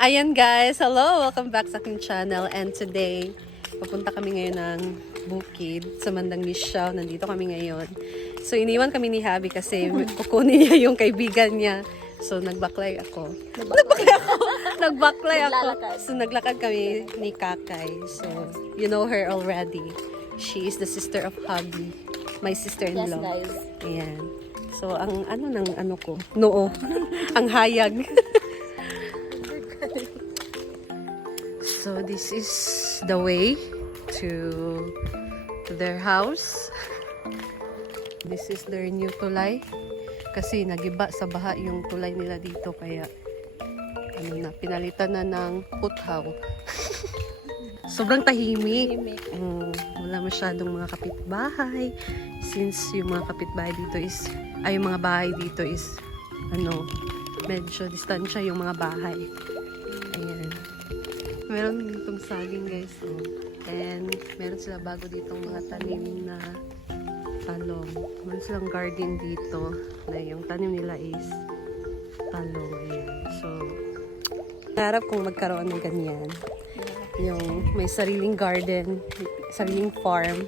Ayan guys, hello! Welcome back sa aking channel. And today, papunta kami ngayon ng bukid sa Mandang Nisyaw. Nandito kami ngayon. So iniwan kami ni Habi kasi kukunin niya yung kaibigan niya. So nagbaklay ako. So naglakad kami ni Kakay. So you know her already. She is the sister of Habi. My sister-in-law. Yes, guys. Ayan. So ang ano ko? Noo. Ang hayag. So this is the way to their house. This is their new tulay. Kasi nagiba sa baha yung tulay nila dito. Kaya pinalitan na ng puthaw. Sobrang tahimik. Wala masyadong mga kapitbahay. Since yung mga kapitbahay dito is, yung mga bahay dito is, medyo distansya yung mga bahay. Ayan. Meron ditong saging guys. And meron sila bago ditong mga tanim na talong. Meron silang garden dito na yung tanim nila is talong. Ayan. So, harap kong magkaroon ng ganyan. Yung may sariling garden, sariling farm.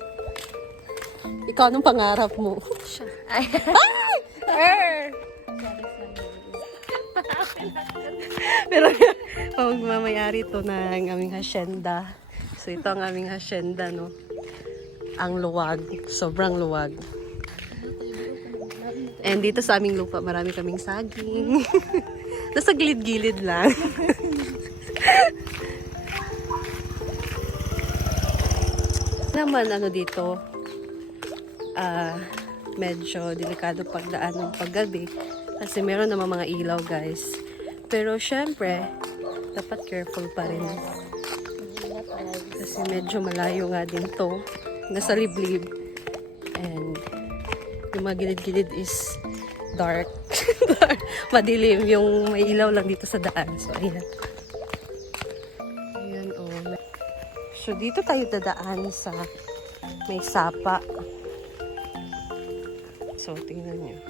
Ikaw, anong pangarap mo? Ay! Pero pagmamayari to ng aming hacienda. So ito ang aming hacienda, no? Ang luwag. Sobrang luwag. And dito sa aming lupa, marami kaming saging. Nasa gilid-gilid lang. Naman dito, medyo delikado pagdaan ng paggabi. Kasi meron naman mga ilaw, guys. Pero syempre, dapat careful pa rin. Kasi medyo malayo nga din to. Nasa liblib. And yung mga gilid-gilid is dark. Madilim. Yung may ilaw lang dito sa daan. So, ayan. Ayan, oh. So, dito tayo dadaan sa may sapa. So, tingnan nyo.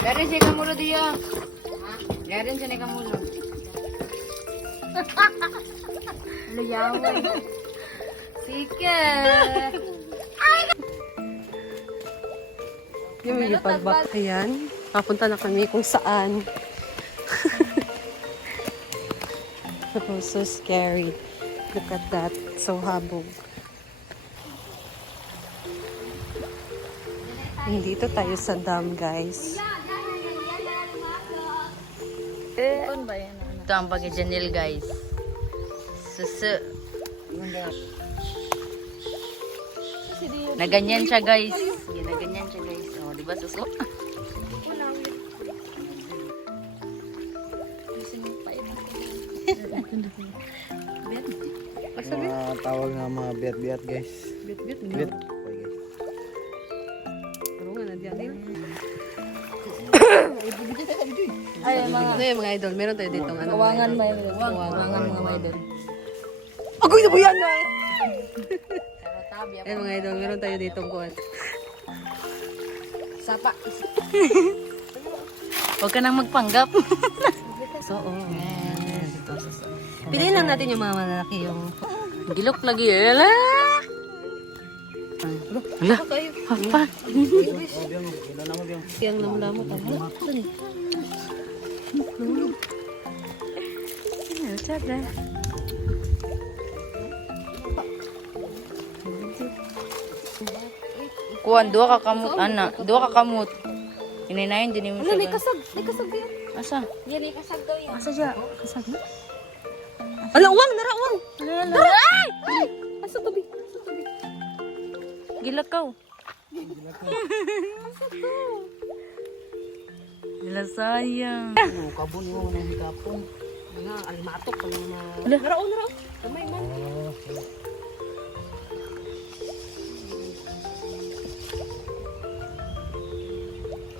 Garin siya kamulo dia. Garin siya ni kamulo. Luyawan. Sika. Yung ipag-back. Ayan. Papunta na kami kung saan. That was so scary. Look at that. So habog. Dito tayo sa dam, guys. Ito ang pag-janil, guys. Susu. Naganyan siya, guys. Naganyan siya, guys. Oh, di ba susu? Mga tawag nga mga biat-biat, guys. Bit-bit. Biat. Ay, Mga idol, meron tayo dito ng Kawangan may kawangan mga may doon. Agoy na po yan na! Mga idol, meron tayo dito kuwan. Sapa. Huwag ka nang magpanggap. So, piliin lang natin yung mga malalaki yung... Gilok lagi. Ala! Ala! Apa? Yung namdamo ka. Kuan, dua ka kamot, ana. Dua ka kamot. Ininayin din mo siya. May kasag yan. Asa? Yan, may kasag daw yan. Asa siya? Kasag na? Ala, uwang! Nara, uwang! Nara! Ay! Asa tabi? Gilakaw. Gila sayang. Kabun mo na higapon. Nga, alimatok. Ala. Nara, nara. Kamay man.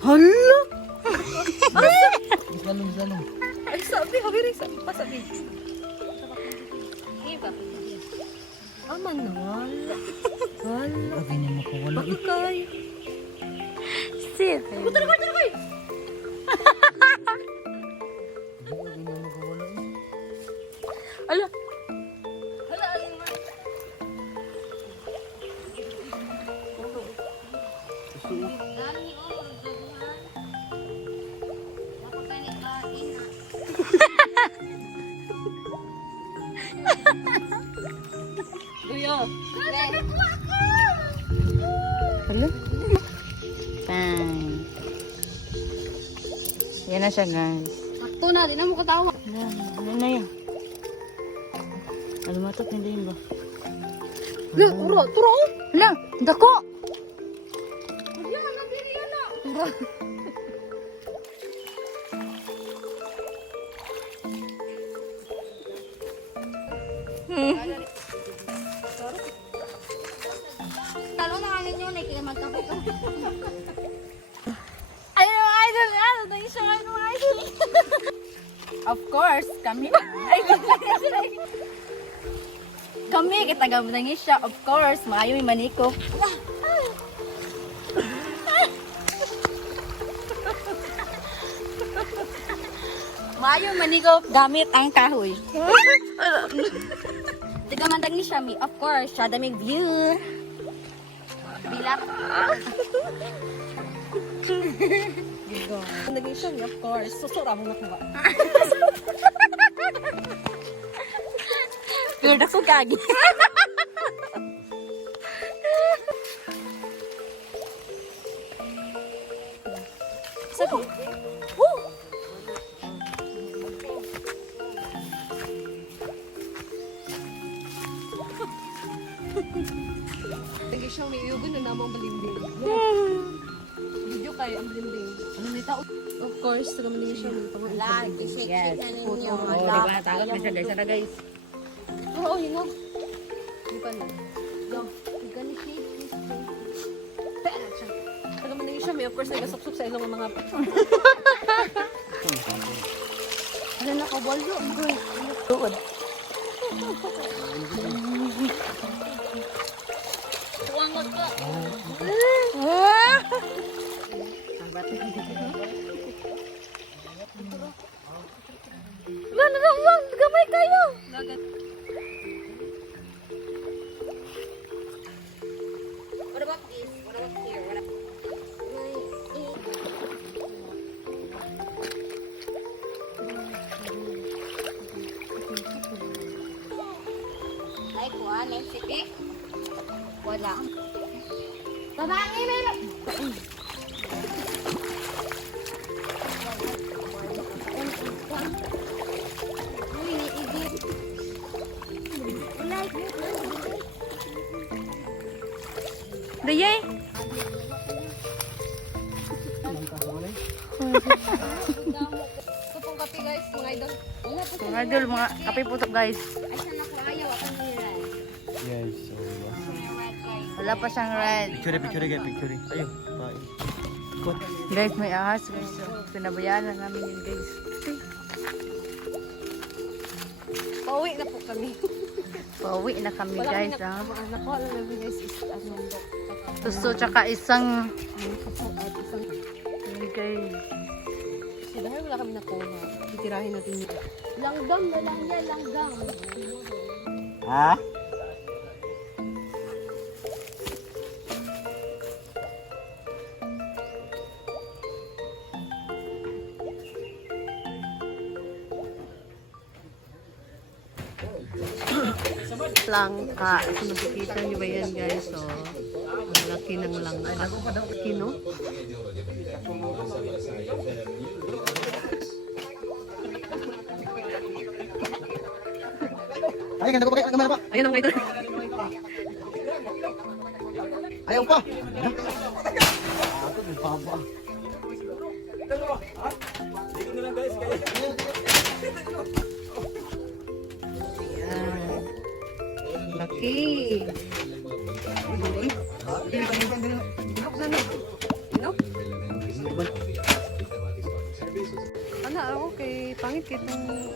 Hala! Salong. Ay, sabi, habiri sa pasag. naman na. Wala. Lagi niya makawala. Bakit kay? Sit. Lagi niya makawala. Ala. Kuya. Hello? Fine. Yan na siya, guys. Sakto na, di na mo katawa. Ano na yan? Alumatot na din ba? Hala, turo, turo. Hala, dako! Talo na nga ninyo, kaya magkape ka. Ayun ang idol! Ano na isa nga ng idol? Of course, kami. Kami, kita gamang siya. Of course, maayo yung maniko. Maayo yung maniko gamit ang kahoy. Tiga mandang ni siya, mi. Of course, siya daming view. Bilak. Naging siya niya, of course. Susura mo nakuha. Pero ko kagi. Sabi. Naging siya, may uyugan na namang balimbing. Video kayo ang balimbing. Ano may tao? Of course, taga-manin siya. May pangalan. Lagi, shake-shake na ninyo. Oh, diba? Tagot na siya, guys. Sana, guys. Oo, yun o. Hindi pa na. Yo, you gonna shake this thing. Tara siya. Taga-manin siya. May of course, nagasapsap sa ilong ng mga Ano na kabalyo? Tuod. Tuwangot ka. Ano na lang? Gamay kayo. What about this? What about here? What about... Ay, kuha, nagsipik. Wala. Babae, meron. Uy, iigit. Dayay. Ito pong kape guys, mga idol. Mga idol, mga kape putok, guys. Ay, sana ko ayaw. Ako nila. Guys, so... Wala pa siyang red. Picture guys, picture. Ayun, bye. Ikot. Guys, may ahas, guys. So, pinabayaan na namin yun, guys. Pauwi na po kami. Pauwi na kami, Wala guys. kami Ah. nakuha lang namin guys is ano. Tusto, tsaka isang... At isang Ay, guys. kasi dahil wala kami nakuha. Titirahin natin yun. Langgam na lang yan, langgam. Ha? Langka. So, nakikita niyo ba yan guys? So, ang laki ng langka. Laki no? Ay, ganda ko pa kayo. Ang gamay pa. Ayun ang idol. Ayaw pa. Ako, may baba. Ayan. Laki. No? Ano, okay. Pangit kitong